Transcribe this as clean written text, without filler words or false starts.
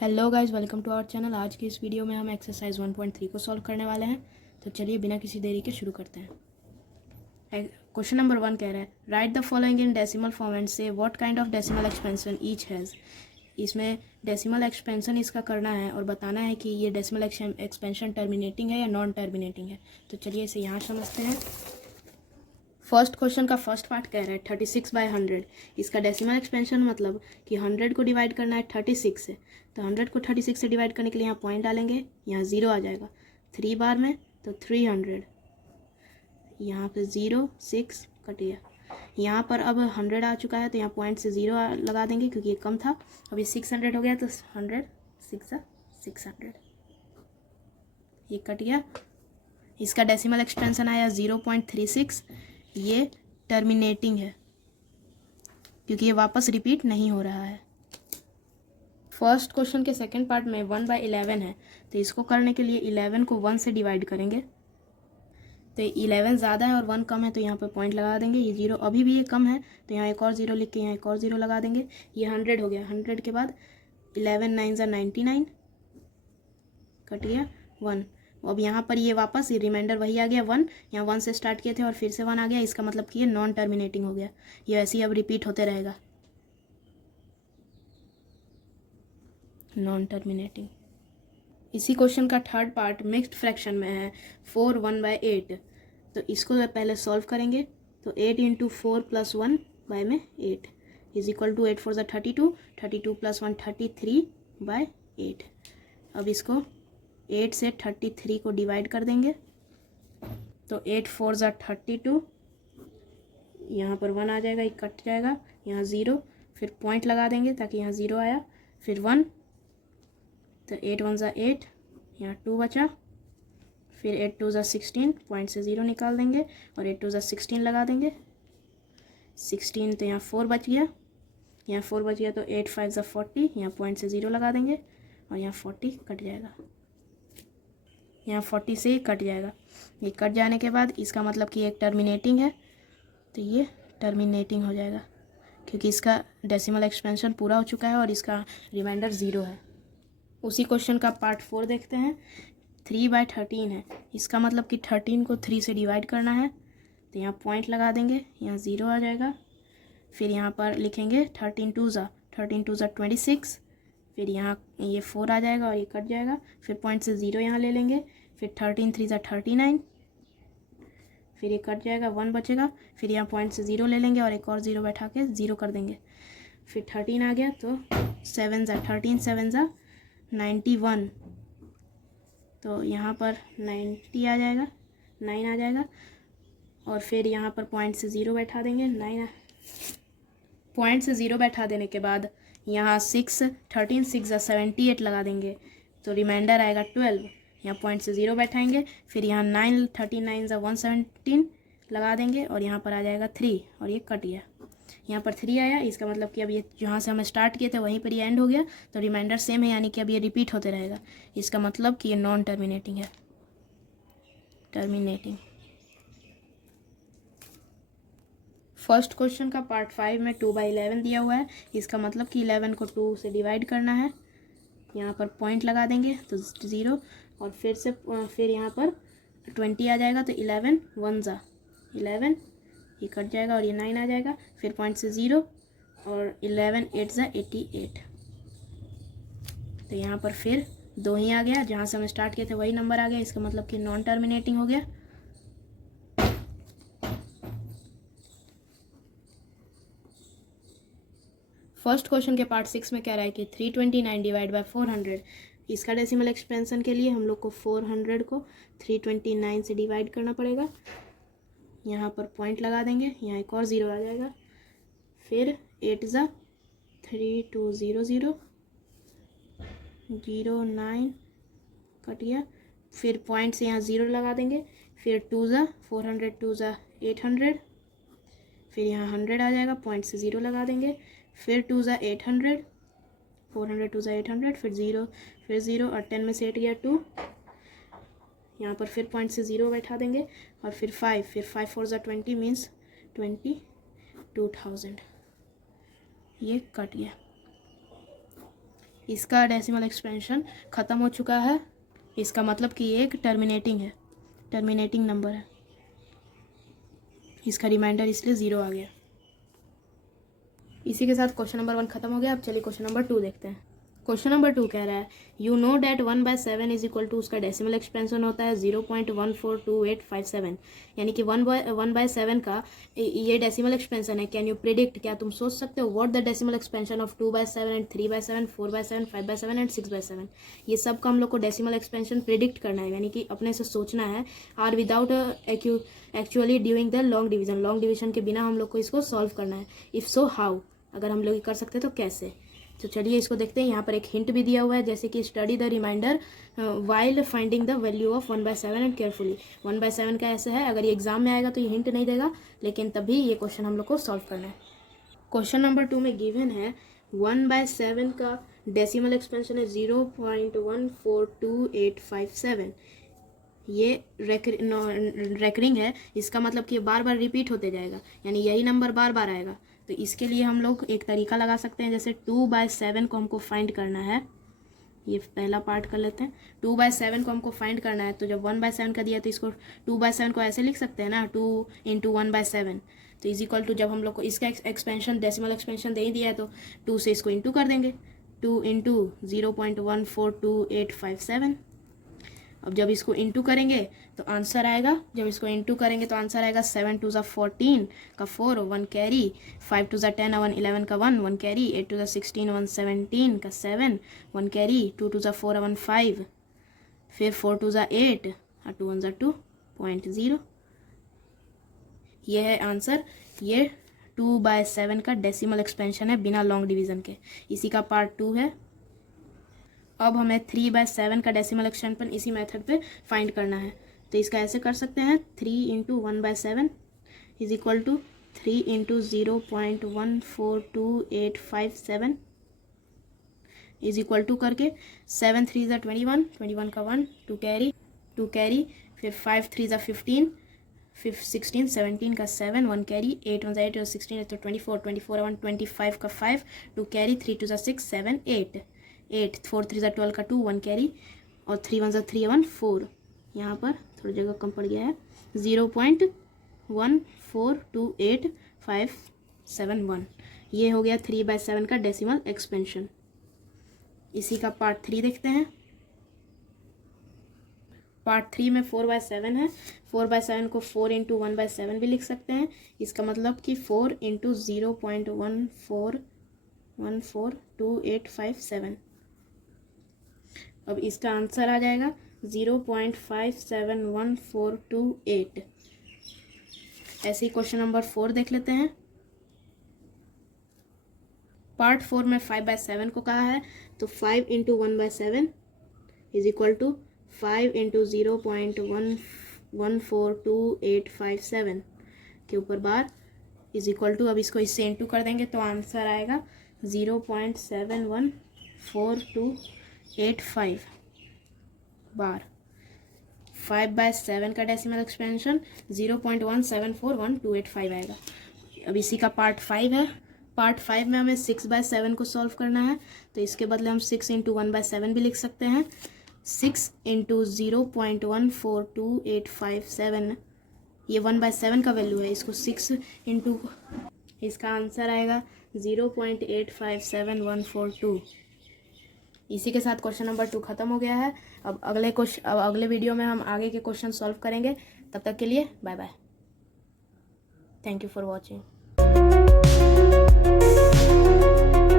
Hello guys, welcome to our channel. आज की इस वीडियो में हम एक्सरसाइज 1.3 को सॉल्व करने वाले हैं। तो चलिए बिना किसी देरी के शुरू करते हैं। क्वेश्चन नंबर 1 कह रहा है write the following in decimal form and say what kind of decimal expansion each has. इसमें डेसिमल एक्सपेंशन इसका करना है और बताना है कि ये डेसिमल एक्सपेंशन टर्मिनेटिंग है या नॉन टर्मिनेटिंग है। तो चलिए इसे यहाँ समझते हैं। फर्स्ट क्वेश्चन का फर्स्ट पार्ट कह रहा है 36/100। इसका डेसिमल एक्सपेंशन मतलब कि 100 को डिवाइड करना है 36 से। तो 100 को 36 से डिवाइड करने के लिए यहाँ पॉइंट डालेंगे, यहाँ 0 आ जाएगा 3 बार में, तो 300। यहाँ पे 0 6 कट गया। यहाँ पर अब 100 आ चुका है तो यहाँ पॉइंट से 0 लगा देंगे क्योंकि ये कम था। अब ये 600 हो गया तो 100 600 ये कट गया। इसका डेसिमल एक्सपेंशन आया 0.36। ये टर्मिनेटिंग है क्योंकि ये वापस रिपीट नहीं हो रहा है। फर्स्ट क्वेश्चन के सेकंड पार्ट में 1/11 है, तो इसको करने के लिए 11 को 1 से डिवाइड करेंगे। तो 11 ज़्यादा है और 1 कम है तो यहाँ पर पॉइंट लगा देंगे। ये 0 अभी भी ये कम है तो यहाँ एक और 0 लिख के यहाँ एक और 0 लगा देंगे। ये 100 हो गया। 100 के बाद 11 9 99 कट गया 1। अब यहाँ पर ये वापस ये रिमाइंडर वही आ गया 1। यहाँ 1 से स्टार्ट किए थे और फिर से 1 आ गया। इसका मतलब कि ये नॉन टर्मिनेटिंग हो गया। ये ऐसे ही अब रिपीट होते रहेगा, नॉन टर्मिनेटिंग। इसी क्वेश्चन का थर्ड पार्ट मिक्स्ड फ्रैक्शन में है 4 1/8। तो इसको पहले सॉल्व करेंगे। तो 8 × 4 + 1 बाय में 8 इज इक्वल टू 8 4 ज़ा 32, 32 + 1 33/8। अब इसको 8 से 33 को डिवाइड कर देंगे। तो 8 4 ज़ा 32, यहाँ पर 1 आ जाएगा, ये कट जाएगा, यहाँ 0, फिर पॉइंट लगा देंगे ताकि यहाँ 0 आया, फिर 1, तो 8 1 ज़ा 8, यहाँ 2 बचा, फिर 8 2 ज़ा 16, पॉइंट से 0 निकाल देंगे और 8 2 ज़ा 16 लगा देंगे। 16 तो यहाँ 4 बच गया, यहाँ 4 बच गया तो 8 5 ज़ा 40, यहाँ पॉइंट से 0 लगा देंगे और यहाँ 40 कट जाएगा, यहाँ 40 से ही कट जाएगा। ये कट जाने के बाद इसका मतलब कि एक टर्मिनेटिंग है, तो ये टर्मिनेटिंग हो जाएगा क्योंकि इसका डेसिमल एक्सपेंशन पूरा हो चुका है और इसका रिमाइंडर 0 है। उसी क्वेश्चन का पार्ट 4 देखते हैं। 3/13 है, इसका मतलब कि 13 को 3 से डिवाइड करना है। तो यहाँ पॉइंट लगा देंगे, यहाँ 0 आ जाएगा, फिर यहाँ पर लिखेंगे 13 2 ज़ा 26, फिर यहाँ ये 4 आ जाएगा और ये कट जाएगा, फिर पॉइंट से 0 यहाँ ले लेंगे, फिर 13 3 ज़ा 39, फिर ये कट जाएगा, 1 बचेगा, फिर यहाँ पॉइंट से 0 ले लेंगे और एक और 0 बैठा के 0 कर देंगे, फिर 13 आ गया तो 7 ज़ा 13 7 ज़ा 91, तो यहाँ पर 90 आ जाएगा, 9 आ जाएगा और फिर यहाँ पर पॉइंट से 0 बैठा देंगे। 9 पॉइंट से 0 बैठा देने के बाद यहाँ 13 6 ज़ा 78 लगा देंगे तो रिमाइंडर आएगा 12। यहाँ पॉइंट से 0 बैठाएंगे, फिर यहाँ 9 39 ज़ा 117 लगा देंगे और यहाँ पर आ जाएगा 3 और ये कट गया। यहाँ पर 3 आया, इसका मतलब कि अब ये जहाँ से हम स्टार्ट किए थे वहीं पर ये एंड हो गया, तो रिमाइंडर सेम है, यानी कि अब ये रिपीट होते रहेगा। इसका मतलब कि ये नॉन टर्मिनेटिंग है, टर्मिनेटिंग। फर्स्ट क्वेश्चन का पार्ट 5 में 2/11 दिया हुआ है, इसका मतलब कि 11 को 2 से डिवाइड करना है। यहाँ पर पॉइंट लगा देंगे तो 0 और फिर यहाँ पर 20 आ जाएगा, तो 11 1 ज़ा 11, ये कट जाएगा और ये 9 आ जाएगा, फिर पॉइंट से 0 और 11 8 ज़ा 88, तो यहाँ पर फिर 2 ही आ गया, जहाँ से हम स्टार्ट किए थे वही नंबर आ गया। इसका मतलब कि नॉन टर्मिनेटिंग हो गया। फर्स्ट क्वेश्चन के पार्ट 6 में कह रहा है कि 329 डिवाइड बाय 400। इसका डेसिमल एक्सपेंशन के लिए हम लोग को 400 को 329 से डिवाइड करना पड़ेगा। यहाँ पर पॉइंट लगा देंगे, यहाँ एक और 0 आ जाएगा, फिर 8 ज़ा 3 2 0 0 0 9 कट गया, फिर पॉइंट से यहाँ 0 लगा देंगे, फिर 2 ज़ा 400 2 ज़ा 800, फिर यहाँ 100 आ जाएगा, पॉइंट से 0 लगा देंगे, फिर 2 ज़ा 800, 400 2 ज़ा 800, फिर 0 और 10 में से 8 गया 2, यहाँ पर फिर पॉइंट से 0 बैठा देंगे और फिर 5 4 ज़ा 20 मीन्स 22,000, ये कट गया। इसका डेसिमल एक्सपेंशन ख़त्म हो चुका है, इसका मतलब कि ये एक टर्मिनेटिंग नंबर है, इसका रिमाइंडर इसलिए 0 आ गया। इसी के साथ क्वेश्चन नंबर 1 खत्म हो गया। अब चलिए क्वेश्चन नंबर 2 देखते हैं। क्वेश्चन नंबर 2 कह रहा है you know that 1/7 is equal to, उसका डेसिमल एक्सपेंशन होता है 0.142857, यानी कि 1/7 का ये डेसिमल एक्सपेंशन है। कैन यू प्रिडिक्ट, क्या तुम सोच सकते हो, what the decimal expansion of 2/7 and 3/7, 4/7, 5/7 and 6/7। ये सब का हम लोग को डेसिमल एक्सपेंशन प्रिडिक्ट करना है, यानी कि अपने से सोचना है, और without actually ड्यूइंग the long division, long division के बिना हम लोग को इसको सॉल्व करना है। इफ़ सो हाउ, अगर हम लोग ये कर सकते हैं तो कैसे। तो चलिए इसको देखते हैं। यहाँ पर एक हिंट भी दिया हुआ है, जैसे कि study the reminder while finding the value of 1/7 and carefully. 1/7 का ऐसे है, अगर ये एग्जाम में आएगा तो ये हिंट नहीं देगा, लेकिन तभी ये क्वेश्चन हम लोग को सॉल्व करना है। क्वेश्चन नंबर 2 में गिवन है 1/7 का डेसिमल एक्सपेंशन है 0.142857। ये रेकरिंग है, इसका मतलब कि बार बार रिपीट होते जाएगा, यानी यही नंबर बार बार आएगा। तो इसके लिए हम लोग एक तरीका लगा सकते हैं, जैसे 2/7 को हमको फाइंड करना है। ये पहला पार्ट कर लेते हैं। 2/7 को हमको फाइंड करना है, तो जब 1/7 का दिया तो इसको 2/7 को ऐसे लिख सकते हैं ना, 2 × 1/7। तो इज इक्वल टू, जब हम लोग को इसका एक्सपेंशन डेसिमल एक्सपेंशन दे ही दिया है तो 2 से इसको इंटू कर देंगे, 2 × 0.142857। अब जब इसको इंटू करेंगे तो आंसर आएगा, 7 2 ज़ा 14 का 4 1 कैरी, 5 2 ज़ा 10 1 11 का 1 कैरी, 8 2 ज़ा 16 1 17 का 7 1 कैरी, 2 2 ज़ा 4 1 5, फिर 4 2 ज़ा 8 और 2 1 ज़ा 2.0। ये है आंसर। ये 2/7 का डेसिमल एक्सपेंशन है बिना लॉन्ग डिवीज़न के। इसी का पार्ट 2 है। अब हमें 3/7 का डेसिमल एक्सपेंशन इसी मेथड पे फाइंड करना है। तो इसका ऐसे कर सकते हैं, 3 × 1/7 is equal to 3 × 0.142857 is equal to करके 7 3 ज़ा 21, 21 का 1, 2 कैरी, फिर 5 3 ज़ा 15, 16 17 का 7 1 कैरी, 8 1 ज़ा 8 और 16 तो 24 24 1 25 का 5, 2 कैरी, 3 2 ज़ा 6 7 8 4 3 ज़ा 12 का 2 1 कैरी, और 3 1 ज़ा 3 1 4। यहाँ पर थोड़ी जगह कम पड़ गया है, 0.142857 ये हो गया 3/7 का डेसिमल एक्सपेंशन। इसी का पार्ट 3 देखते हैं। पार्ट 3 में 4/7 है। 4/7 को 4 × 1/7 भी लिख सकते हैं। इसका मतलब कि 4 × 0.142857। अब इसका आंसर आ जाएगा 0.571428। ऐसे ही क्वेश्चन नंबर 4 देख लेते हैं। पार्ट 4 में 5/7 को कहा है, तो 5 × 1/7 इज इक्वल टू 5 × 0.142857 के ऊपर बार इज इक्वल टू, अब इसको इससे इंटू कर देंगे तो आंसर आएगा 0.714285 बार। 5/7 का डेसिमल एक्सपेंशन 0.174128 आएगा। अब इसी का पार्ट 5 है। पार्ट 5 में हमें 6/7 को सॉल्व करना है, तो इसके बदले हम 6 × 1/7 भी लिख सकते हैं। 6 × 0.142857 ये 1/7 का वैल्यू है, इसको 6 × इसका आंसर आएगा 0.857142। इसी के साथ क्वेश्चन नंबर 2 खत्म हो गया है। अब अगले वीडियो में हम आगे के क्वेश्चन सॉल्व करेंगे। तब तक के लिए bye bye. Thank you for watching.